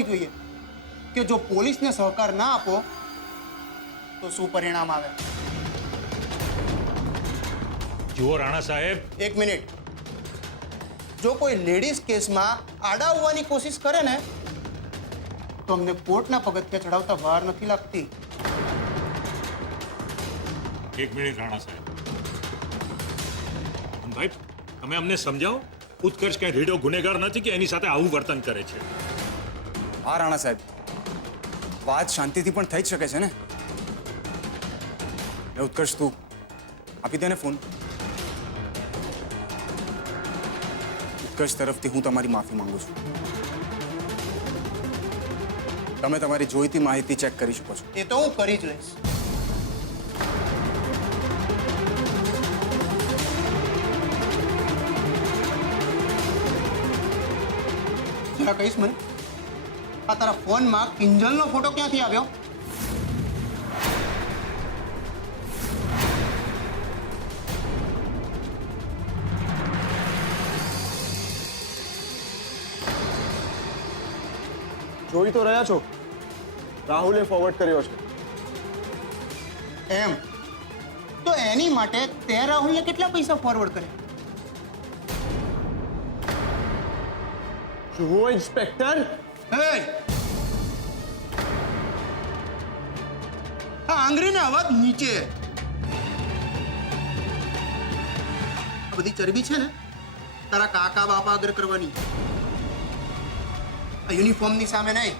હોવી જોઈએ કે જો પોલીસને સહકાર ના આપો તો શું પરિણામ આવે. જુઓ રાણા સાહેબ, એક મિનિટ. જો કોઈ લેડીઝ કેસમાં આડા આવવાની કોશિશ કરે ને તો અમને કોર્ટના પગથિયા ચડાવતા વાર નથી લાગતી. એક મિનિટ રાણા સાહેબ. ભાઈ તમે અમને સમજાવો, ઉત્કર્ષ કઈ રીડો ગુનેગાર નથી કે એની સાથે આવું વર્તન કરે છે. હા રાણા સાહેબ, વાત શાંતિથી પણ થઈ જ શકે છે ને. ઉત્કર્ષ તું આપી દે ને ફોન. ઉત્કર્ષ તરફથી હું તમારી માફી માંગુ છું. તમે તમારી જોઈતી માહિતી ચેક કરી શકો છો. એ તો હું કરી જ લઈશ. જરા કહીશ મને, આ તારા ફોનમાં કિંજલનો ફોટો ક્યાંથી આવ્યો? જોઈ તો રહ્યા છો, રાહુલે ફોરવર્ડ કર્યો છે. એમ તો એની માટે તે રાહુલને કેટલા પૈસા ફોરવર્ડ કરે? જુઓ ઇન્સ્પેક્ટર, હે! આ આંગળીના અવાજ નીચે. આ બધી ચરબી છે ને તારા કાકા બાપા આગળ કરવાની, આ યુનિફોર્મની સામે નહીં.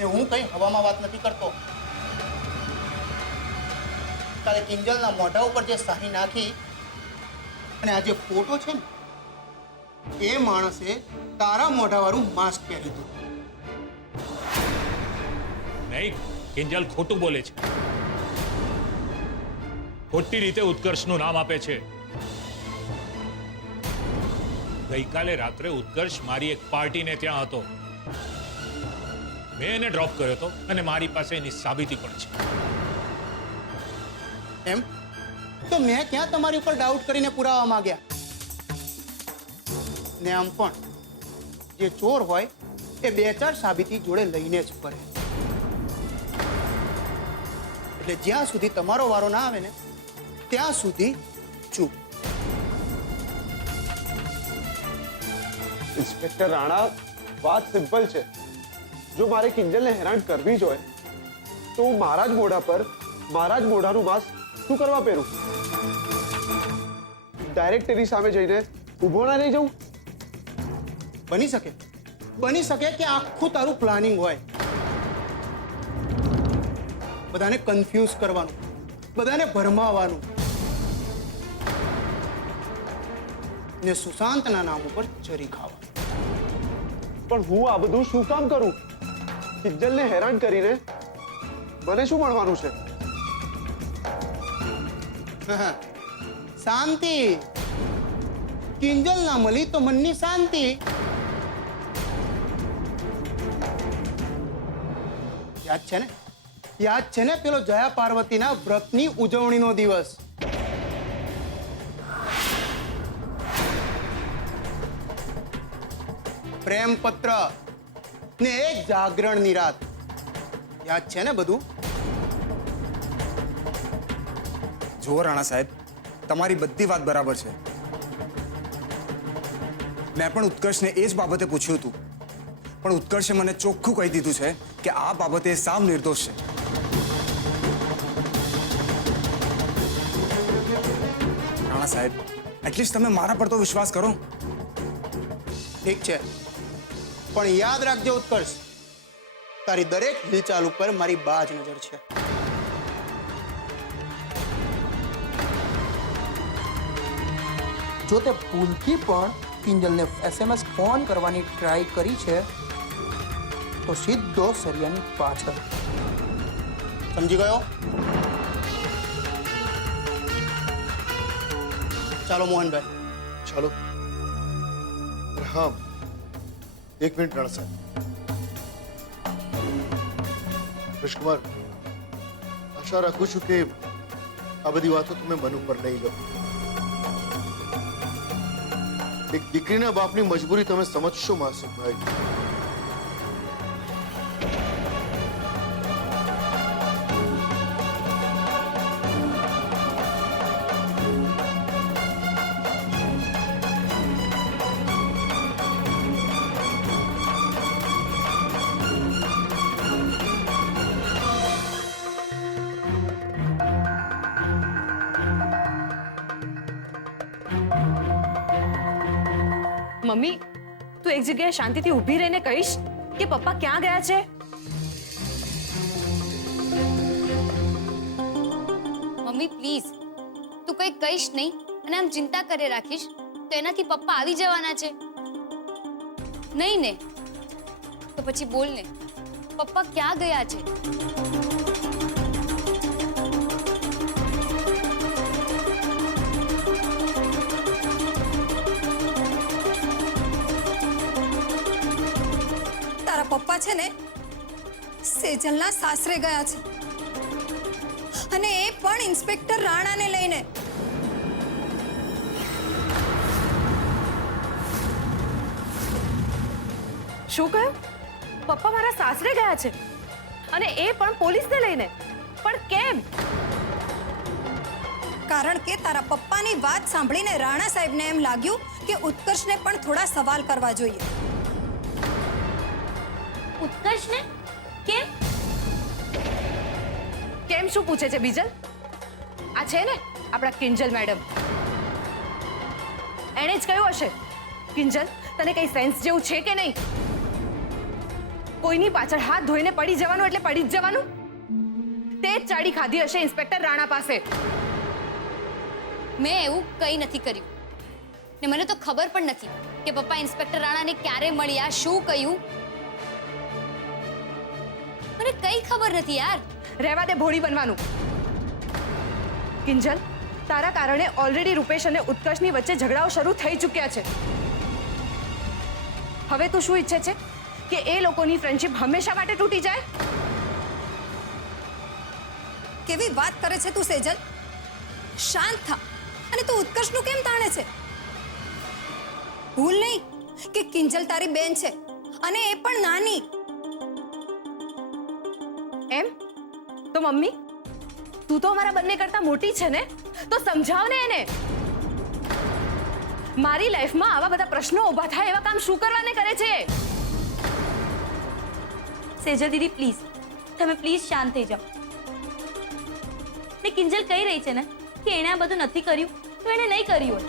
એ હું કઈ હવામાં વાત નથી કરતો. કાલે કિંજલના મોઢા ઉપર જે શાહી નાખી અને આ જે ફોટો છે ને એ માણસે તારા મોઢાવાળું માસ્ક પહેર્યું હતું. નહીં, કિંજલ ખોટું બોલે છે. ખોટી રીતે ઉત્કર્ષનું નામ આપે છે. ગઈકાલે રાત્રે ઉત્કર્ષ મારી એક પાર્ટીને ત્યાં હતો. મેં એને ડ્રોપ કર્યો હતો અને મારી પાસે એની સાબિતી પણ છે. એમ તો મેં ક્યાં તમારી ઉપર ડાઉટ કરીને પુરાવા માંગ્યા? ને આમ પણ જે ચોર હોય એ 2-4 સાબિતી જોડે લઈને જ ફરે. એટલે જ્યાં સુધી તમારો વારો ના આવે ને ત્યાં સુધી ચૂપ. ઇન્સ્પેક્ટર રાણા, વાત સિમ્પલ છે. જો મારે કિંજલને હેરાન કરવી જ હોય તો હું મારા જ મોઢા પર મારા જ મોઢાનું માસ્ક શું કરવા પહેરું? ડાયરેક્ટ તેની સામે જઈને ઊભો ના રહી જવું? બની શકે કે આખું તારું પ્લાનિંગ હોય. બધાને કન્ફ્યુઝ કરવાનું, બધાને ભરમાવાનું ને સુશાંતના નામ ઉપર ચરી ખાવા. પણ હું આ બધું શું કામ કરું? કિંજલને હેરાન કરીને મને શું મળવાનું છે? શાંતિ. કિંજલ ના મળી તો મનની શાંતિ. યાદ છે ને પેલો જયા પાર્વતીના વ્રતની ઉજવણીનો દિવસ? પ્રેમ પત્ર ને એક જાગરણની રાત. યાદ છે ને બધું? જુઓ રાણા સાહેબ, તમારી બધી વાત બરાબર છે. મેં પણ ઉત્કર્ષને એ જ બાબતે પૂછ્યું હતું, પણ ઉત્કર્ષે મને ચોખ્ખું કહી દીધું છે કે આ બાબતે સાવ નિર્દોષ છે. રાણા સાહેબ, એટલીસ્ટ તમે મારા પર તો વિશ્વાસ કરો. ઠીક છે, પણ યાદ રાખજો ઉત્કર્ષ, તારી દરેક હિલચાલ ઉપર મારી બાજ નજર છે. જો તે ભૂલથી પણ કિંજલને SMS ફોન કરવાની ટ્રાય કરી છે તો સીધો સરિયાની પાછળ. સમજી ગયો? ચાલો મોહનભાઈ. ચાલો. હા, 1 મિનિટ રાણા સાહેબ. કૃષ્ણકુમાર, આશા રાખું છું કે આ બધી વાતો તમે મન ઉપર નહીં લો. એક દીકરીના બાપની મજબૂરી તમે સમજશો માસુમભાઈ. મમ્મી તું એક જગ્યાએ શાંતિથી ઊભી રહીને કહીશ કે પપ્પા ક્યાં ગયા છે? મમ્મી પ્લીઝ તું કંઈ કહીશ નહીં અને આમ ચિંતા કરે રાખીશ તો એનાથી પપ્પા આવી જવાના છે. નહીં ને તો પછી બોલ ને, પપ્પા ક્યાં ગયા છે? તારા પપ્પા છે ને સેજલના સાસરે ગયા છે અને એ પણ ઇન્સ્પેક્ટર રાણાને લઈને. શું કહ્યું? પપ્પા મારા સાસરે ગયા છે અને એ પણ પોલીસને લઈને? પણ કેમ? કારણ કે તારા પપ્પાની વાત સાંભળીને રાણા સાહેબને એમ લાગ્યું કે ઉત્કર્ષને પણ થોડા સવાલ કરવા જોઈએ. ઉત્કર્ષને કેમ? કેમ શું પૂછે છે બીજલ? આ છે ને આપણા કિંજલ મેડમ, એણે જ કહ્યું હશે. કિંજલ, તને કઈ સેન્સ જેવું છે કે નહીં? કોઈની પાછળ હાથ ધોઈને પડી જવાનું એટલે પડી જ જવાનું? તે જ ચાડી ખાધી હશે ઇન્સ્પેક્ટર રાણા પાસે. મેં એવું કંઈ નથી કર્યું ને મને તો ખબર પણ નથી કે પપ્પા ઇન્સ્પેક્ટર રાણાને ક્યારે મળ્યા, શું કહ્યું. મને કંઈ ખબર નથી યાર. રહેવા દે ભોળી બનવાનું. કિંજલ, તારા કારણે ઓલરેડી રૂપેશ અને ઉત્કર્ષની વચ્ચે ઝઘડાઓ શરૂ થઈ ચૂક્યા છે. હવે તું શું ઈચ્છે છે કે એ લોકોની ફ્રેન્ડશિપ હંમેશા માટે તૂટી જાય? કેવી વાત કરે છે તું સેજલ? શાંત થા અને તું ઉત્કર્ષનું કેમ તાણે છે? ભૂલ નહીં કે કિંજલ તારી બેન છે અને એ પણ નાની. એમ તો મમ્મી, તું તો અમારા બંને કરતા મોટી છે ને, તો સમજાવ ને એને. મારી લાઈફમાં આવા બધા પ્રશ્નો ઊભા થાય એવા કામ શું કરવાને કરે છે? સેજલ દીદી પ્લીઝ, તમે પ્લીઝ શાંત થઈ જાઓ. ને કિંજલ કહી રહી છે ને કે એણે આ બધું નથી કર્યું તો એણે નહીં કર્યું હોય.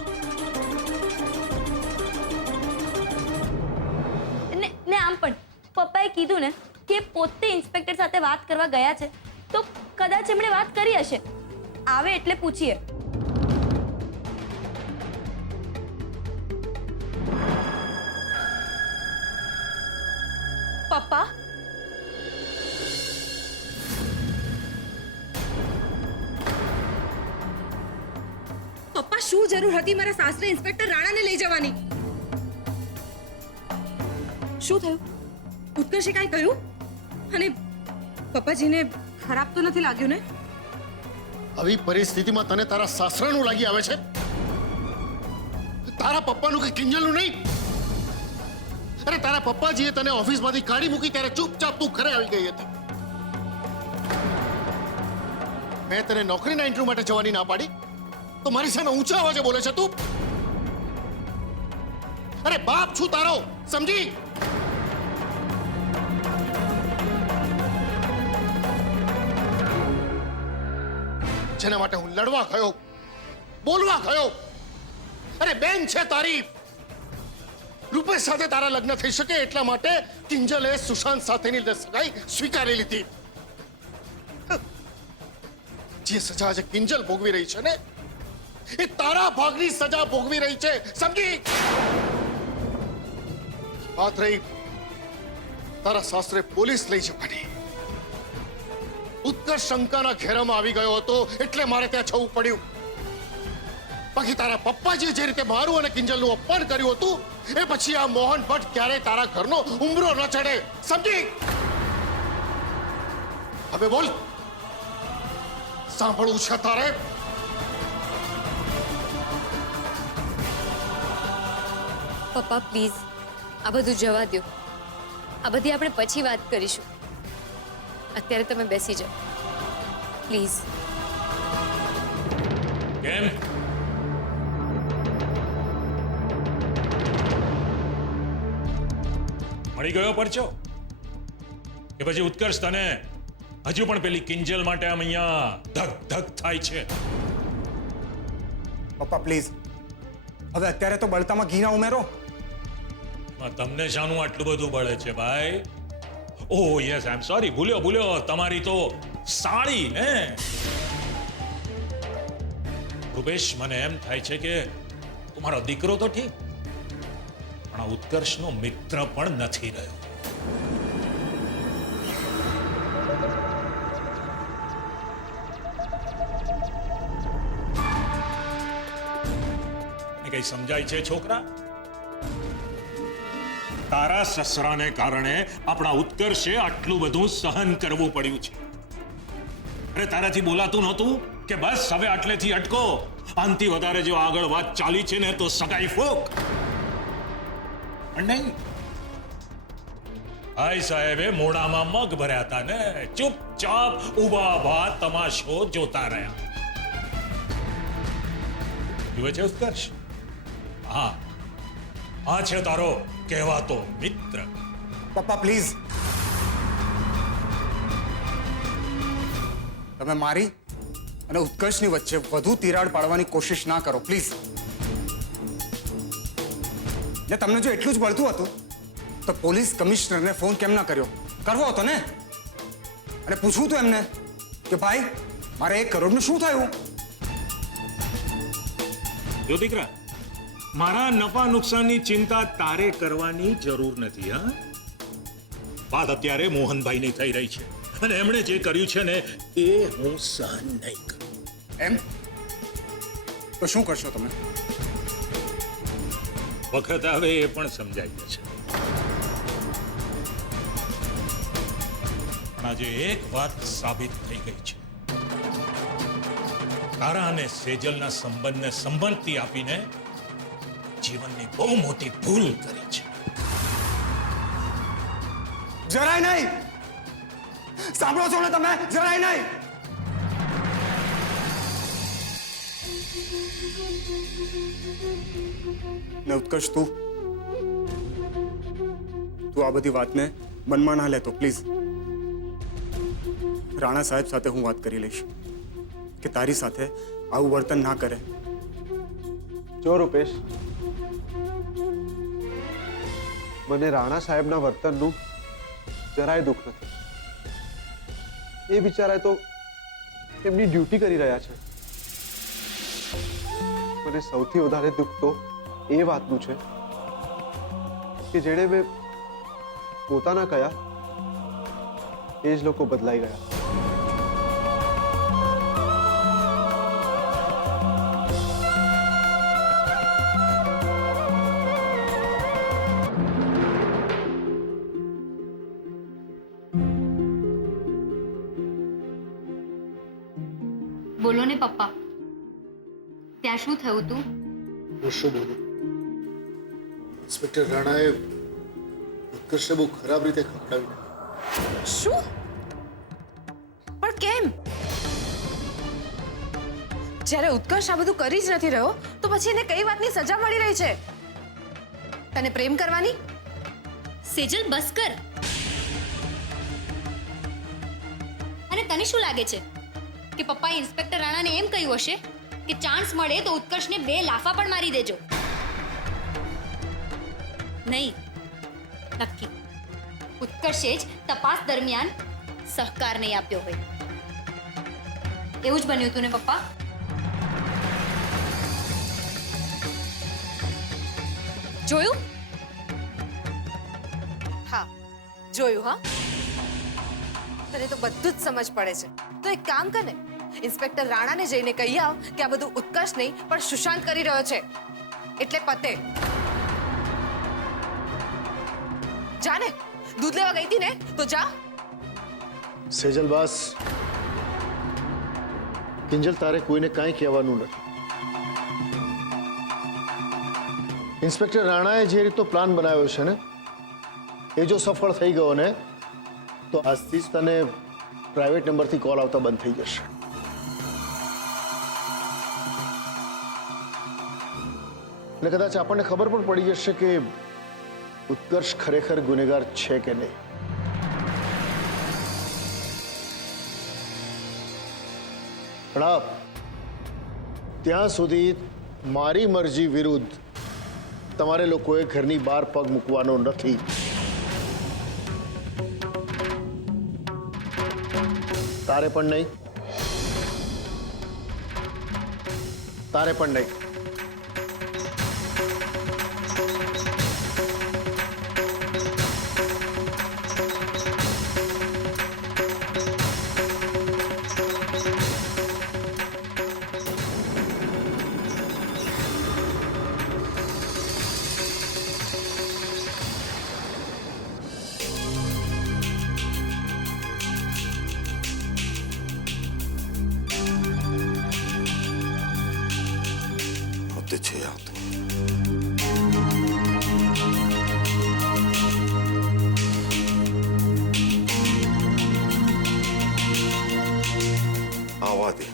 ને આમ પણ પપ્પાએ કીધું ને કે પોતે ઇન્સ્પેક્ટર સાથે વાત કરવા ગયા છે, તો કદાચ એમણે વાત કરી હશે. આવે એટલે પૂછીએ. પપ્પા, પપ્પા શું જરૂર હતી મારા સાસરે ઇન્સ્પેક્ટર રાણાને લઈ જવાની? શું થયું? ઉત્કર્ષે કાંઈ કહ્યું? અને પપ્પાજીને ખરાબ તો નથી લાગ્યું ને? આવી પરિસ્થિતિમાં તને તારા સાસરાનું લાગી આવે છે? તારા પપ્પાનું કે કિંજલનું નહીં? અરે તારા પપ્પાજીએ તને ઓફિસમાંથી કાઢી મૂકી ત્યારે ચૂપચાપ તું ઘરે આવી ગઈ હતી. મેં તને નોકરીના ઇન્ટરવ્યુ માટે જવાની ના પાડી તો મારી સામે ઊંચા અવાજે બોલે છે તું? અરે બાપ છું તારો, સમજી? જેના માટે હું લડવા ગયો, બોલવા ગયો, અરે બેન છે તારી. રૂપેશ સાથે તારા લગ્ન થઈ શકે એટલા માટે કિંજલે સુશાંત સાથેની સગાઈ સ્વીકારી લીધી. જે સજા આજે કિંજલ ભોગવી રહી છે ને, એ તારા ભાગની સજા ભોગવી રહી છે, સમજી? વાત રહી તારા સાસરે પોલીસ લઈ જવાની. ઉત્કર્ષ શંકાના ઘેરામાં આવી ગયો હતો એટલે મારે ત્યાં જવું પડ્યું. બાકી તારા પપ્પાજીએ જે રીતે મારું અને કિંજલનું અપમાન કર્યું હતું એ પછી આ મોહન ભટ્ટ ક્યારેય તારા ઘરનો ઉંબરો ન ચડે, સમજી? હવે બોલ, સાંભળવું છે તારે? પપ્પા પ્લીઝ આ બધું જવા દો. આ બધી આપણે પછી વાત કરીશું. અત્યારે તમે બેસી જાઓ પ્લીઝ. કેમ? મળી ગયો પરચો? કે પછી ઉત્કર્ષ તને હજુ પણ પેલી કિંજલ માટે આમ અહીંયા ધક ધક થાય છે? પપ્પા પ્લીઝ, હવે અત્યારે તો બળતામાં ઘી ના ઉમેરો. તમને શાનું આટલું બધું બળે છે ભાઈ? ઓહ યસ આઈ એમ સોરી, ભૂલ્યો તમારી તો સાળી ને. રૂપેશ, મને એમ થાય છે કે તમારો દીકરો તો ઠીક, પણ આ ઉત્કર્ષનો મિત્ર પણ નથી રહ્યો. કઈ સમજાય છે છોકરા? તારા સસરાને કારણે આપણા ઉત્કર્ષે આટલું બધું સહન કરવું પડ્યું છે. અરે તારાથી બોલાતું નહોતું કે બસ હવે આટલેથી અટકો, આનથી વધારે જો આગળ વાત ચાલી છે ને તો સગાઈ ફોક. પણ નહીં, ભાઈ સાહેબે મોઢામાં મગ ભર્યા હતા ને ચૂપચાપ ઊભા તમાશો જોતા રહ્યા. જુએ છે ઉત્કર્ષ? હા, આ છે તારો કહેવાતો મિત્ર. પપ્પા પ્લીઝ, તમે મારી અને ઉત્કર્ષની વચ્ચે વધુ તિરાડ પાડવાની કોશિશ ના કરો પ્લીઝ. ને તમને જો એટલું જ બળતું હતું તો પોલીસ કમિશનરને ફોન કેમ ના કર્યો? કરવો હતો ને, અને પૂછવું હતું એમને કે ભાઈ મારે 1 કરોડનું શું થયું? જો દીકરા, મારા નફા નુકસાનની ચિંતા તારે કરવાની જરૂર નથી. હા, વાત અત્યારે મોહનભાઈની થઈ રહી છે અને એમણે જે કર્યું છે ને એ હું સહન નહીં કરું. એમ તો શું કરશો તમે? વખત આવે એ પણ સમજાઈ જશે. પણ આજે એક વાત સાબિત થઈ ગઈ છે. તારા અને સેજલના સંબંધને સંમતિ આપીને જીવનની બહુ મોટી ભૂલ કરી છે. જરાય નહીં. સાંભળો છો ને તમે? જરાય નહીં. ને ઉત્કર્ષ, તું આ બધી વાતને મનમાં ના લેતો પ્લીઝ. રાણા સાહેબ સાથે હું વાત કરી લઈશ કે તારી સાથે આવું વર્તન ના કરે. જો રૂપેશ, મને રાણા સાહેબના વર્તનનું જરાય દુઃખ નથી. એ બિચારા તો એમની ડ્યુટી કરી રહ્યા છે. મને સૌથી વધારે દુઃખ તો એ વાતનું છે કે જેણે મેં પોતાના કયા એ જ લોકો બદલાઈ ગયા. બોલો ને પપ્પા, ત્યાં શું થયું તું? હું શું બોલું? ઇન્સ્પેક્ટર રાણાએ ઉત્કર્ષને બહુ ખરાબ રીતે ખકડાવી નાખ્યો. શું? પણ કેમ? જ્યારે ઉત્કર્ષ આ બધું કરી જ નથી રહ્યો તો પછી એને કઈ વાતની સજા મળી રહી છે? તને પ્રેમ કરવાની? સેજલ બસ કર. અને તને શું લાગે છે કે પપ્પાએ ઇન્સ્પેક્ટર રાણાને એમ કહ્યું હશે કે ચાન્સ મળે તો ઉત્કર્ષને 2 લાફા પણ મારી દેજો? નહીં, નક્કી ઉત્કર્ષે જ તપાસ દરમિયાન સહકાર નહીં આપ્યો હોય. એવું જ બન્યું હતું ને પપ્પા? જોયું? હા, જોયું. હા, તને તો બધું જ સમજ પડે છે. તો એક કામ કર ને, ઇન્સ્પેક્ટર રાણાને જઈને કહી આવ કે આ બધું ઉત્કર્ષ નહીં પણ સુશાંત કરી રહ્યો છે, એટલે પતે. જા ને, દૂધ લેવા ગઈ હતી ને, તો જા. સેજલ બસ. કિંજલ, તારે કોઈને કાંઈ કહેવાનું નથી. ઇન્સ્પેક્ટર રાણાએ જે રીતનો પ્લાન બનાવ્યો છે ને, એ જો સફળ થઈ ગયો ને તો આજથી જ તને પ્રાઇવેટ નંબરથી કોલ આવતા બંધ થઈ જશે. અને કદાચ આપણને ખબર પણ પડી જશે કે ઉત્કર્ષ ખરેખર ગુનેગાર છે કે નહીં. પણ ત્યાં સુધી મારી મરજી વિરુદ્ધ તમારે લોકોએ ઘરની બહાર પગ મૂકવાનો નથી. તારે પણ નહીં, તારે પણ નહીં. છે આ તો. આવા દે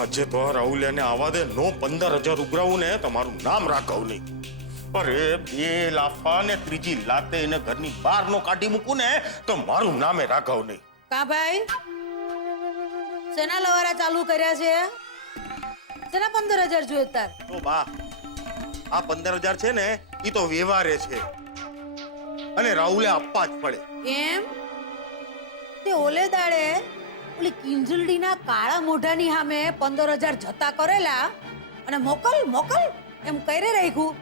આજે તો આ રાહુલિયાને આવા દે. નો 15,000 ઉઘરાવું ને તમારું નામ રાઘવ નહીં. અરે 2 લાફા ને ત્રીજી લાતે એને ઘરની બહાર નો કાઢી મૂકું ને તો મારું નામે રાઘવ નહીં. કા ભાઈ સેના લવારા ચાલુ કર્યા છે? સેના 15,000 જોઈએ તાર? તો બા આ 15,000 છે ને ઈ તો વ્યવહારે છે અને રાહુલે આપવા જ પડે. એમ તે ઓલે દાડે ઓલી કિંજલડીના કાળા મોઢાની સામે 15,000 જતા કરેલા અને મોકલ મોકલ એમ કરે રાખ્યું.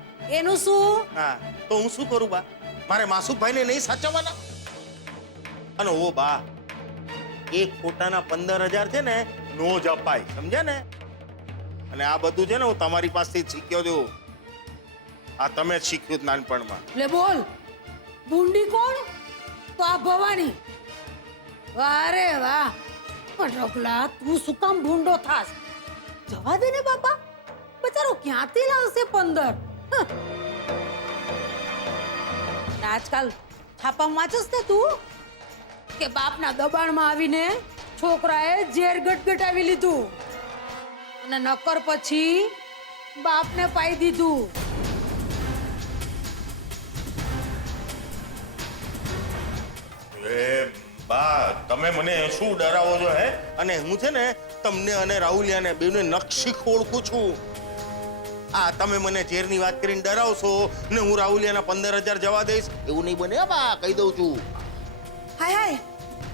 એનું શું? હા તો હું શું કરું બા? મારે માસુભાઈને નહીં સાચવવાના? અને ઓ બા એક ખોટાના 15,000 છે ને નો જ અપાય, સમજ્યા ને? અને આ બધું છે ને હું તમારી પાસેથી જ શીખ્યો છું. આ તમે જ શીખ્યું નાનપણમાં. લે બોલ, બુંડી કોણ? તો આ ભવાની. વાહ રે વાહ. પણ રગલા તું શું કામ ભૂંડો થાસ? જવા દે ને બાપા, બચારો ક્યાંથી લાવશે 15? આજકાલ છાપામાં વાંચસ ને તું કે બાપના દબાણમાં આવીને છોકરાએ ઝેર ગટગટાવી લીધું અને નકર પછી બાપને પાઈ દીધું. એ બા તમે મને શું ડરાવો છો હે? અને હું છે ને તમને અને રાહુલિયાને બેને નકશી ઓળખું છું. આ તમે મને ઝેરની વાત કરીને ડરાવશો ને હું રાહુલિયાના 15,000 જવા દઈશ એવું નહીં બને બા, કહી દઉં છું. હાય હાય,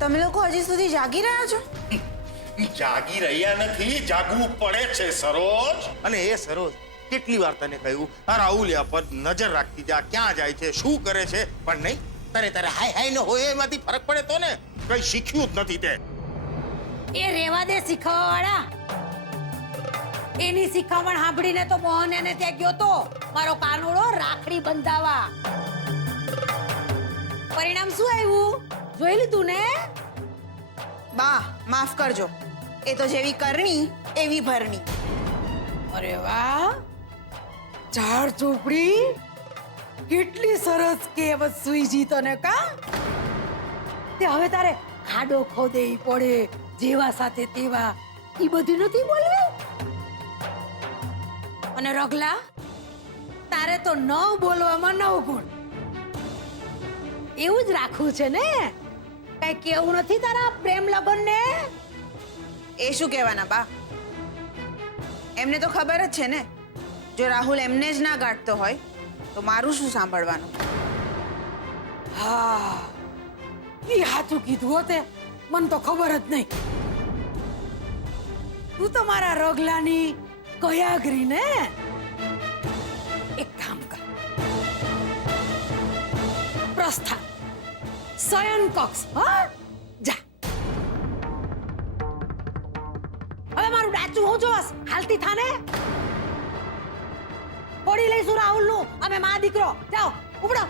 તમે લોકો હજી સુધી જાગી રહ્યા છો? જાગી રહ્યા નથી, જાગવું પડે છે સરોજ. અને એ સરોજ કેટલી વાર તને કહ્યું આ રાહુલિયા પર નજર રાખતી જા, ક્યાં જાય છે, શું કરે છે, પણ નહીં. તારે હાય હાય ન હોય એમાંથી ફરક પડે તો ને. કઈ શીખ્યું જ નથી તે. એ રેવા દે શીખવાવાળા. એની શીખામણ સાંભળીને તો મોહન એને ત્યાં ગયો તો મારો કાનુડો રાખડી બંધાવા. પરિણામ શું આવ્યું જોઈ લીધું ને? બા માફ કરજો, એ તો જેવી કરણી એવી ભરણી. અરે વાહ, ઝાડ ઝૂંપડી કેટલી સરસ કહેવત સુઈજી તને કા? તે હવે તારે ખાડો ખોદેવી પડે જેવા સાથે તેવા, ઈ બધું નથી બોલવું. અને રગલા તારે તો ન બોલવામાં 9 ગુણ. એવું જ રાખવું છે ને? કઈ કેવું નથી તારા પ્રેમ લગન ને? એ શું કહેવાના બા? એમને તો ખબર જ છે ને, જો રાહુલ એમને જ ના ગાંઠતો હોય તો મારું શું સાંભળવાનું? હા, ઈ સાચું કીધું હોતે, મને તો ખબર જ નહીં. તું તો મારા રગલાની કયાગરી ને. એક કામ કર, પ્રસ્થાન શયન કક્ષ, હા જા. હવે મારું ડાચું હું જોસ હાલતી થાને. પડી લઈશું રાહુલ નું, અમે માં દીકરો. જાઓ ઉપડો.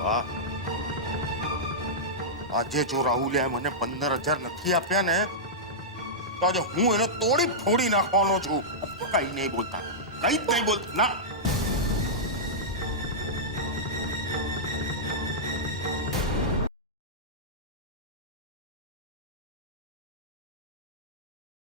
બા આજે જો રાહુલિયાએ મને 15,000 નથી આપ્યા ને તો આજે હું એને તોડી ફોડી નાખવાનો છું. કઈ નહીં બોલતા, કઈ જ નહીં બોલતા. ના